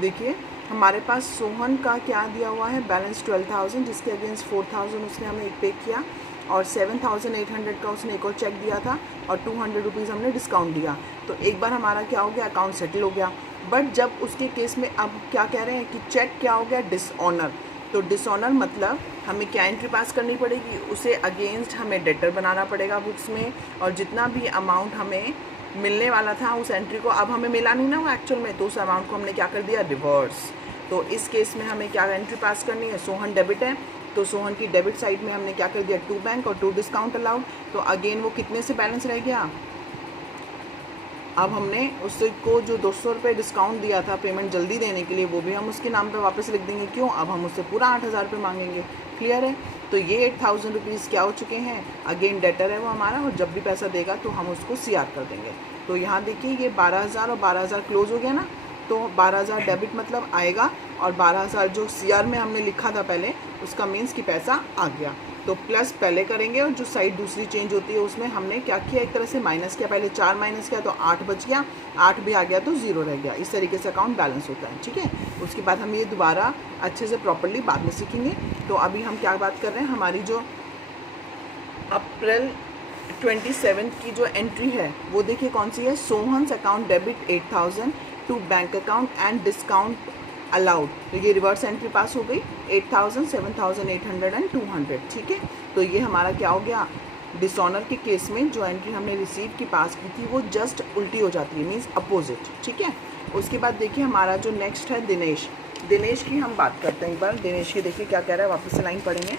देखिए हमारे पास सोहन का क्या दिया हुआ है, बैलेंस 12,000, जिसके अगेंस्ट 4,000 उसने हमें पे किया, और 7,800 का उसने एक और चेक दिया था, और 200 रुपीज़ हमने डिस्काउंट दिया। तो एक बार हमारा क्या हो गया, अकाउंट सेटल हो गया। बट जब उसके केस में अब क्या कह रहे हैं कि चेक क्या हो गया, डिसऑनर। तो डिसऑनर मतलब हमें क्या एंट्री पास करनी पड़ेगी, उसे अगेंस्ट हमें डेटर बनाना पड़ेगा बुक्स में, और जितना भी अमाउंट हमें मिलने वाला था उस एंट्री को अब हमें मिला नहीं ना वो एक्चुअल में, तो उस अमाउंट को हमने क्या कर दिया, रिवर्स। तो इस केस में हमें क्या एंट्री पास करनी है, सोहन डेबिट है, तो सोहन की डेबिट साइड में हमने क्या कर दिया, 2 बैंक और 2 डिस्काउंट अलाउड। तो अगेन वो कितने से बैलेंस रह गया, अब हमने उसको जो 200 रुपये डिस्काउंट दिया था पेमेंट जल्दी देने के लिए, वो भी हम उसके नाम पे वापस लिख देंगे। क्यों, अब हम उससे पूरा 8,000 रुपये मांगेंगे। क्लियर है। तो ये 8,000 रुपीज़ क्या हो चुके हैं, अगेन डेटर है वो हमारा, और जब भी पैसा देगा तो हम उसको CR कर देंगे। तो यहाँ देखिए ये 12,000 और 12,000 क्लोज हो गया ना, तो 12,000 डेबिट मतलब आएगा, और 12,000 जो CR में हमने लिखा था पहले उसका मीन्स कि पैसा आ गया। तो प्लस पहले करेंगे, और जो साइड दूसरी चेंज होती है उसमें हमने क्या किया, एक तरह से माइनस किया, पहले 4 माइनस किया तो 8 बच गया, 8 भी आ गया तो 0 रह गया। इस तरीके से अकाउंट बैलेंस होता है। ठीक है, उसके बाद हम ये दोबारा अच्छे से प्रॉपर्ली बाद में सीखेंगे। तो अभी हम क्या बात कर रहे हैं, हमारी जो अप्रैल 27 की जो एंट्री है वो देखिए कौन सी है, Sohan's account debit 8,000 to bank account and discount allowed. तो ये रिवर्स एंट्री पास हो गई, 8,000, 7,800 एंड 200। ठीक है, तो ये हमारा क्या हो गया, डिसऑनर के केस में जो एंट्री हमने रिसीव की पास की थी वो जस्ट उल्टी हो जाती है, मीन्स अपोजिट। ठीक है, उसके बाद देखिए हमारा जो नेक्स्ट है दिनेश। दिनेश की हम बात करते हैं एक बार। दिनेश की देखिए क्या कह रहा है, वापस से लाइन पढ़ेंगे।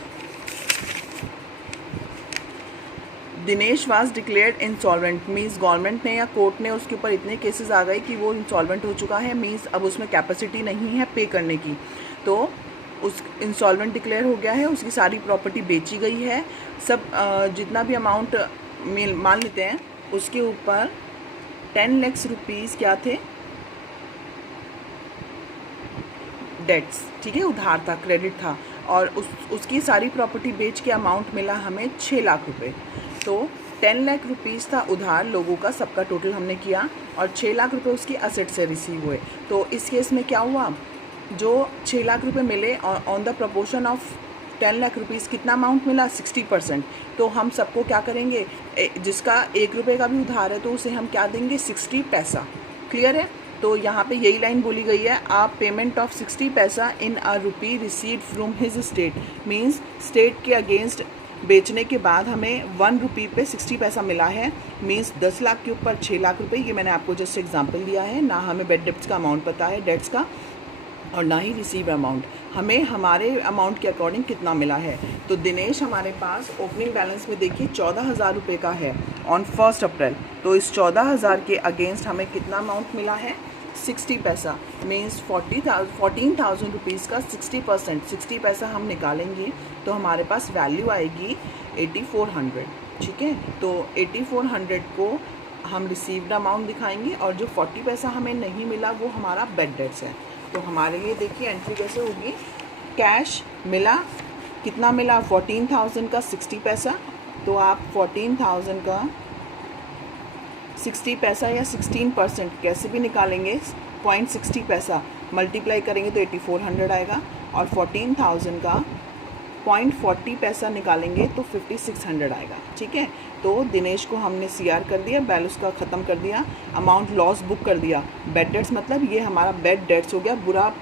Dinesh was declared insolvent, means government ने या कोर्ट ने उसके ऊपर इतने केसेस आ गए कि वो इंसॉल्वेंट हो चुका है, मीन्स अब उसमें कैपेसिटी नहीं है पे करने की। तो उस इंसॉल्वेंट डिक्लेयर हो गया है, उसकी सारी प्रॉपर्टी बेची गई है, सब जितना भी अमाउंट मान लेते हैं उसके ऊपर 10 लाख रुपीज़ क्या थे, डेट्स। ठीक है, उधार था, क्रेडिट था, और उसकी सारी प्रॉपर्टी बेच के अमाउंट मिला हमें 6 लाख रुपए। तो 10 लाख रुपीज़ था उधार लोगों का, सबका टोटल हमने किया, और 6 लाख रुपए उसकी असेट से रिसीव हुए। तो इस केस में क्या हुआ, जो 6 लाख रुपए मिले और on the proportion of 10 lakh rupees कितना अमाउंट मिला, 60%। तो हम सबको क्या करेंगे, जिसका 1 रुपये का भी उधार है तो उसे हम क्या देंगे, 60 पैसा। क्लियर है। तो यहाँ पे यही लाइन बोली गई है, आप पेमेंट ऑफ 60 पैसा in a rupee received from his state, means state के अगेंस्ट बेचने के बाद हमें 1 रुपी पे 60 पैसा मिला है, मीन्स 10 लाख के ऊपर 6 लाख रुपए। ये मैंने आपको जस्ट एग्जांपल दिया है, ना हमें बेड डेप्ट्स का अमाउंट पता है डेट्स का, और ना ही रिसीव अमाउंट, हमें हमारे अमाउंट के अकॉर्डिंग कितना मिला है। तो दिनेश हमारे पास ओपनिंग बैलेंस में देखिए 14,000 रुपये का है ऑन 1 अप्रैल। तो इस 14,000 के अगेंस्ट हमें कितना अमाउंट मिला है, 60 पैसा, मीन्स 14,000 रुपीज़ का 60%, 60 पैसा हम निकालेंगे तो हमारे पास वैल्यू आएगी 8,400। ठीक है, तो 8,400 को हम रिसीव्ड अमाउंट दिखाएंगे, और जो 40 पैसा हमें नहीं मिला वो हमारा बेड डेट्स है। तो हमारे लिए देखिए एंट्री कैसे होगी, कैश मिला, कितना मिला, 14,000 का 60 पैसा। तो आप 14,000 का 60 पैसा या 16% कैसे भी निकालेंगे, 0.60 पैसा मल्टीप्लाई करेंगे तो 8,400 आएगा, और 14,000 का 0.40 पैसा निकालेंगे तो 5,600 आएगा। ठीक है, तो दिनेश को हमने CR कर दिया, बैलेंस का ख़त्म कर दिया, अमाउंट लॉस बुक कर दिया। बेड डेट्स मतलब ये हमारा बेड डेट्स हो गया, बुरा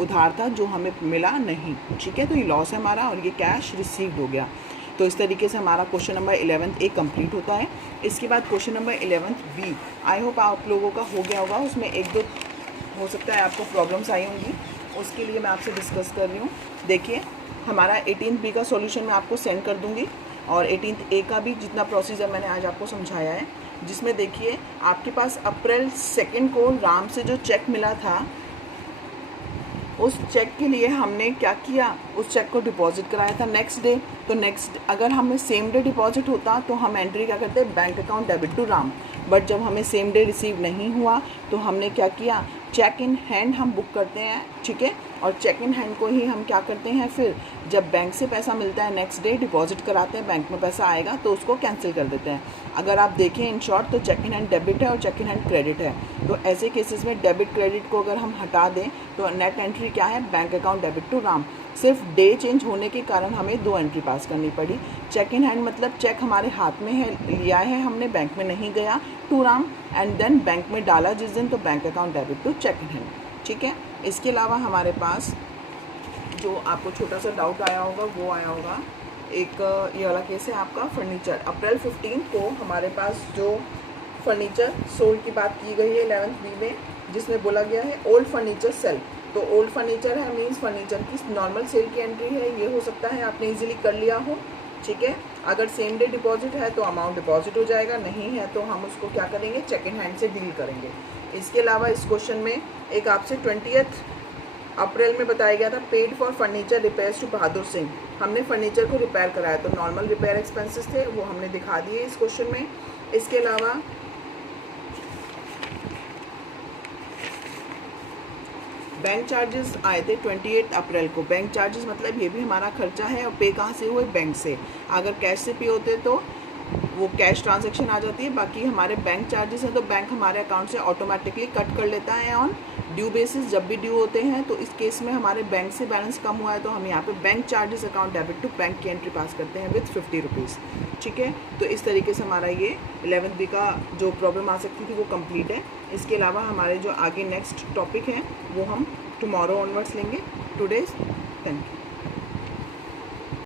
उधार था जो हमें मिला नहीं। ठीक है, तो ये लॉस है हमारा, और ये कैश रिसीव्ड हो गया। तो इस तरीके से हमारा क्वेश्चन नंबर 11 ए कंप्लीट होता है। इसके बाद question number 11 B, I hope आप लोगों का हो गया होगा, उसमें 1-2 हो सकता है आपको प्रॉब्लम्स आई होंगी, उसके लिए मैं आपसे डिस्कस कर रही हूँ। देखिए हमारा 18th बी का सॉल्यूशन मैं आपको सेंड कर दूँगी, और 18th ए का भी जितना प्रोसीजर मैंने आज आपको समझाया है, जिसमें देखिए आपके पास अप्रैल 2 को राम से जो चेक मिला था, उस चेक के लिए हमने क्या किया, उस चेक को डिपॉजिट कराया था नेक्स्ट डे। तो नेक्स्ट अगर हमें सेम डे डिपॉजिट होता तो हम एंट्री क्या करते, bank account debit to Ram. But जब हमें सेम डे रिसीव नहीं हुआ तो हमने क्या किया, चेक इन हैंड हम बुक करते हैं ठीक है। और चेक इन हैंड को ही हम क्या करते हैं, फिर जब बैंक से पैसा मिलता है नेक्स्ट डे डिपॉजिट कराते हैं, बैंक में पैसा आएगा तो उसको कैंसिल कर देते हैं। अगर आप देखें इन शॉर्ट तो चेक इन हैंड डेबिट है और चेक इन हैंड क्रेडिट है। तो ऐसे केसेस में डेबिट क्रेडिट को अगर हम हटा दें तो नेट एंट्री क्या है, bank account debit to Ram. सिर्फ डे चेंज होने के कारण हमें 2 एंट्री पास करनी पड़ी। चेक इन हैंड मतलब चेक हमारे हाथ में है, लिया है हमने, बैंक में नहीं गया, to Ram, and then bank में डाला जिस दिन तो bank account debit to cheque in hand. ठीक है। इसके अलावा हमारे पास जो आपको छोटा सा डाउट आया होगा वो आया होगा, एक ये वाला केस है आपका फर्नीचर। अप्रैल 15 को हमारे पास जो फर्नीचर सोल्ड की बात की गई है 11th बी में, जिसमें बोला गया है ओल्ड फर्नीचर सेल। तो ओल्ड फर्नीचर है मीन्स फर्नीचर की नॉर्मल सेल की एंट्री है, ये हो सकता है आपने इजीली कर लिया हो। ठीक है। अगर सेम डे डिपॉजिट है तो अमाउंट डिपॉजिट हो जाएगा, नहीं है तो हम उसको क्या करेंगे, चेक इन हैंड से डील करेंगे। इसके अलावा इस क्वेश्चन में एक आपसे 20 अप्रैल में बताया गया था paid for furniture repairs to Bahadur Singh. हमने फर्नीचर को रिपेयर कराया तो नॉर्मल रिपेयर एक्सपेंसेस थे, वो हमने दिखा दिए इस क्वेश्चन में। इसके अलावा बैंक चार्जेस आए थे 28 अप्रैल को। बैंक चार्जेस मतलब ये भी हमारा खर्चा है और पे कहाँ से हुए, बैंक से। अगर कैश से पे होते तो वो कैश ट्रांजैक्शन आ जाती है, बाकी हमारे बैंक चार्जेस हैं तो बैंक हमारे अकाउंट से ऑटोमेटिकली कट कर लेता है ऑन ड्यू बेसिस। जब भी ड्यू होते हैं तो इस केस में हमारे बैंक से बैलेंस कम हुआ है तो हम यहाँ पे bank charges account debit to bank की एंट्री पास करते हैं विथ 50 रुपीज़। ठीक है। तो इस तरीके से हमारा ये 11th बी का जो प्रॉब्लम आ सकती थी वो कंप्लीट है। इसके अलावा हमारे जो आगे नेक्स्ट टॉपिक है वो हम टुमारो ऑनवर्ड्स लेंगे। Today's thank you.